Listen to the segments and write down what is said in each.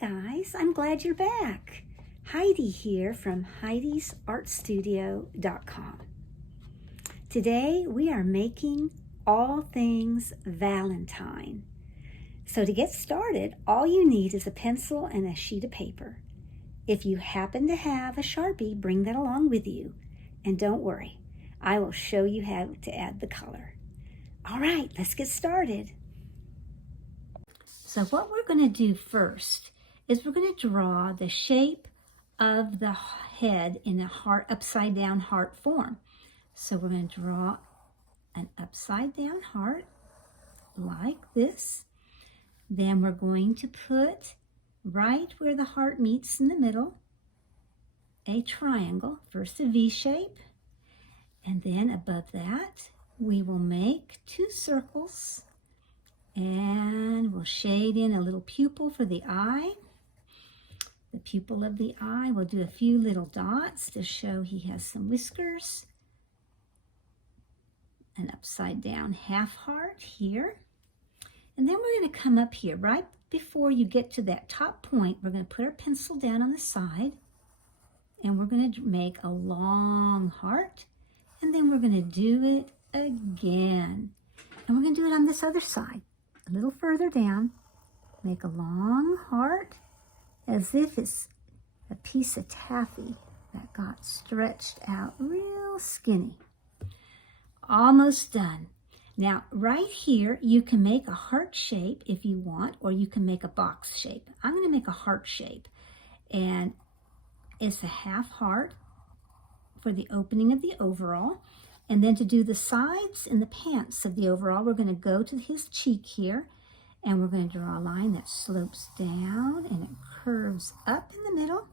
guys, I'm glad you're back. Heidi here from Heidi'sArtStudio.com. Today we are making all things Valentine. So to get started, all you need is a pencil and a sheet of paper. If you happen to have a Sharpie, bring that along with you. And don't worry, I will show you how to add the color. All right, let's get started. So what we're going to do first is we're going to draw the shape of the head in a heart, upside down heart form. So we're going to draw an upside down heart like this. Then we're going to put right where the heart meets in the middle a triangle, first a V shape, and then above that we will make two circles. And we'll shade in a little pupil for the eye. The pupil of the eye, we'll do a few little dots to show he has some whiskers. An upside down half heart here. And then we're going to come up here. Right before you get to that top point, we're going to put our pencil down on the side. And we're going to make a long heart. And then we're going to do it again. And we're going to do it on this other side. A little further down, make a long heart as if it's a piece of taffy that got stretched out real skinny. Almost done. Now, right here, you can make a heart shape if you want, or you can make a box shape. I'm going to make a heart shape, and it's a half heart for the opening of the overall. And then to do the sides and the pants of the overall, we're going to go to his cheek here, and we're going to draw a line that slopes down and it curves up in the middle.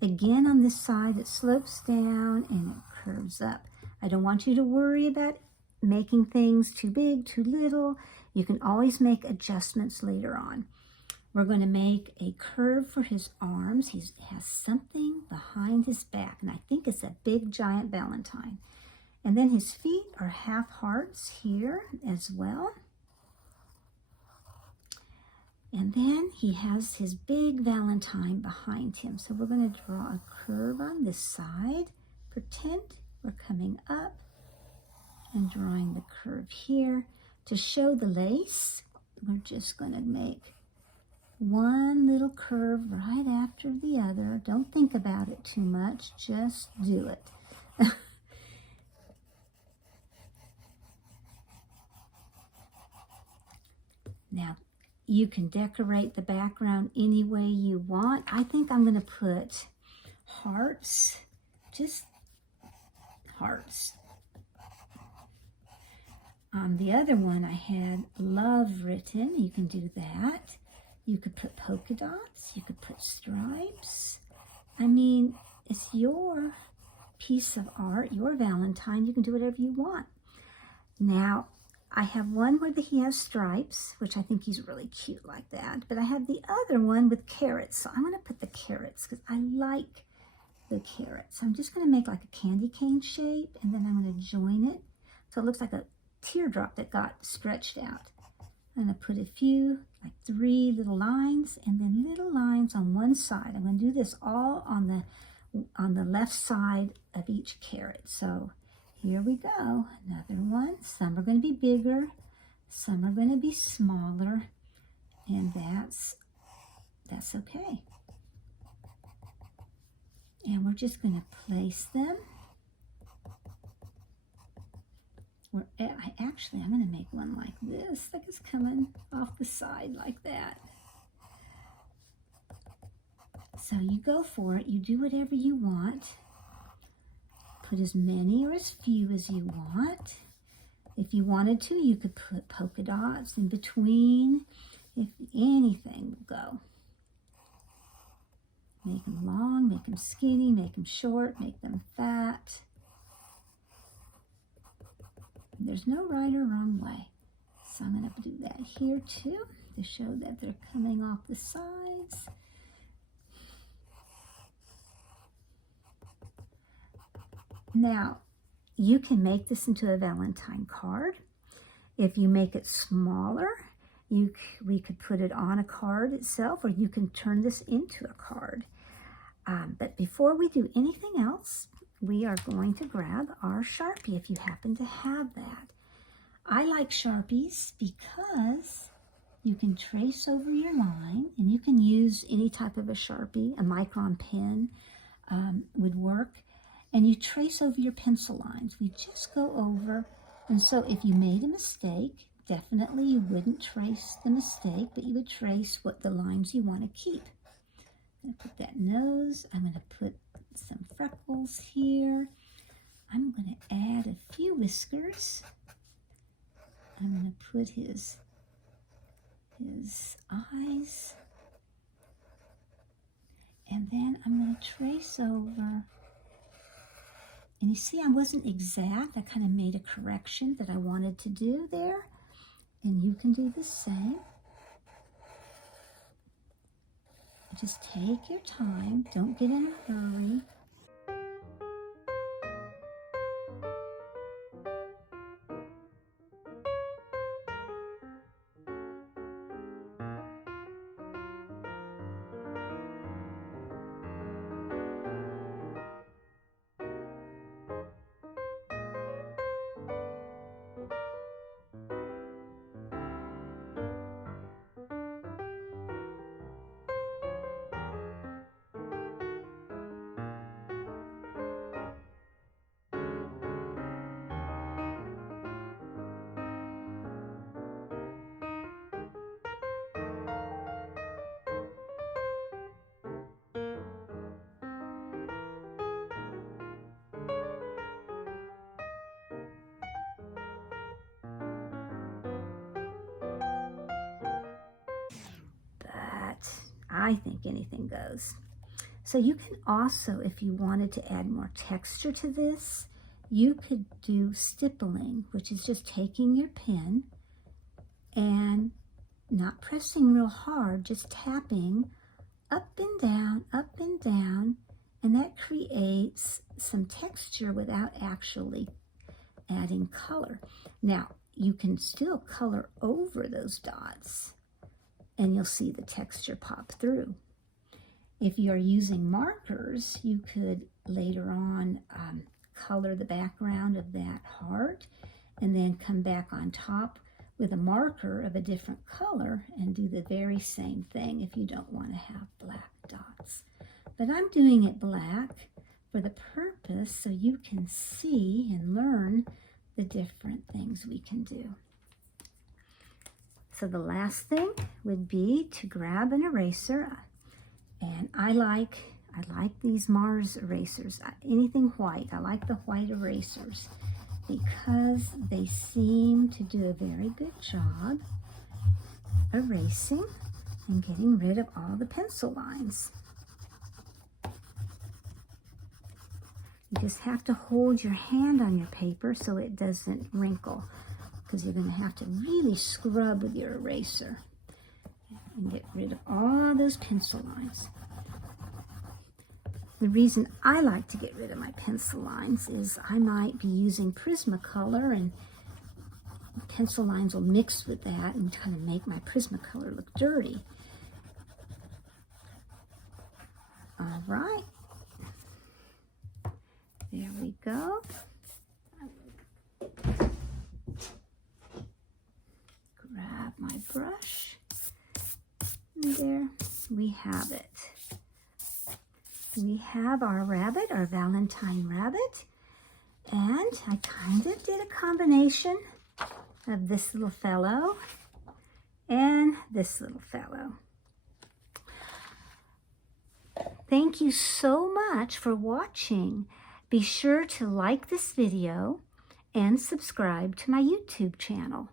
Again, on this side, it slopes down and it curves up. I don't want you to worry about making things too big, too little. You can always make adjustments later on. We're going to make a curve for his arms. He has something behind his back, and I think it's a big, giant Valentine. And then his feet are half hearts here as well. And then he has his big Valentine behind him. So we're going to draw a curve on this side. Pretend we're coming up and drawing the curve here. To show the lace, we're just going to make one little curve right after the other. Don't think about it too much, just do it. Now, you can decorate the background any way you want. I think I'm going to put hearts, just hearts. On the other one, I had love written. You can do that. You could put polka dots. You could put stripes. I mean, it's your piece of art, your Valentine. You can do whatever you want. Now, I have one where he has stripes, which I think he's really cute like that. But I have the other one with carrots. So I'm going to put the carrots because I like the carrots. I'm just going to make like a candy cane shape, and then I'm going to join it. So it looks like a teardrop that got stretched out. I'm going to put a few, like 3 little lines, and then little lines on one side. I'm going to do this all on the left side of each carrot. So here we go, another one. Some are going to be bigger, some are going to be smaller, and that's okay. And we're just going to place them. I'm going to make one like this, like it's coming off the side like that. So you go for it, you do whatever you want. Put as many or as few as you want. If you wanted to, you could put polka dots in between. If anything will go. Make them long, make them skinny, make them short, make them fat. There's no right or wrong way. So I'm going to do that here too to show that they're coming off the sides. Now, you can make this into a Valentine card. If you make it smaller, We could put it on a card itself, or you can turn this into a card. But before we do anything else, we are going to grab our Sharpie if you happen to have that. I like Sharpies because you can trace over your line, and you can use any type of a Sharpie. A micron pen would work. And you trace over your pencil lines. We just go over, and so if you made a mistake, definitely you wouldn't trace the mistake, but you would trace what the lines you want to keep. I'm going to put that nose. I'm going to put some freckles here. I'm going to add a few whiskers. I'm going to put his eyes. And then I'm going to trace over. And you see, I wasn't exact. I kind of made a correction that I wanted to do there. And you can do the same. Just take your time. Don't get in a hurry. I think anything goes. So you can also, if you wanted to add more texture to this, you could do stippling, which is just taking your pen and not pressing real hard, just tapping up and down, and that creates some texture without actually adding color. Now, you can still color over those dots, and you'll see the texture pop through. If you're using markers, you could later on color the background of that heart and then come back on top with a marker of a different color and do the very same thing if you don't want to have black dots. But I'm doing it black for the purpose so you can see and learn the different things we can do. So the last thing would be to grab an eraser, and I like these Mars erasers. Anything white, I like the white erasers because they seem to do a very good job erasing and getting rid of all the pencil lines. You just have to hold your hand on your paper so it doesn't wrinkle, because you're going to have to really scrub with your eraser and get rid of all those pencil lines. The reason I like to get rid of my pencil lines is I might be using Prismacolor, and pencil lines will mix with that and kind of make my Prismacolor look dirty. All right. There we go. Grab my brush. And there we have it. We have our rabbit, our Valentine rabbit. And I kind of did a combination of this little fellow and this little fellow. Thank you so much for watching. Be sure to like this video and subscribe to my YouTube channel.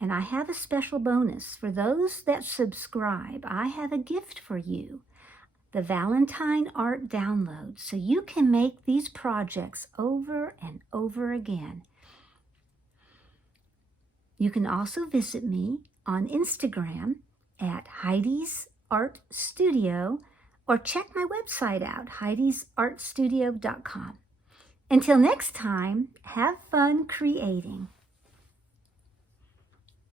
And I have a special bonus. For those that subscribe, I have a gift for you, the Valentine Art Download, so you can make these projects over and over again. You can also visit me on Instagram at Heidi's Art Studio, or check my website out, Heidi'sArtStudio.com. Until next time, have fun creating.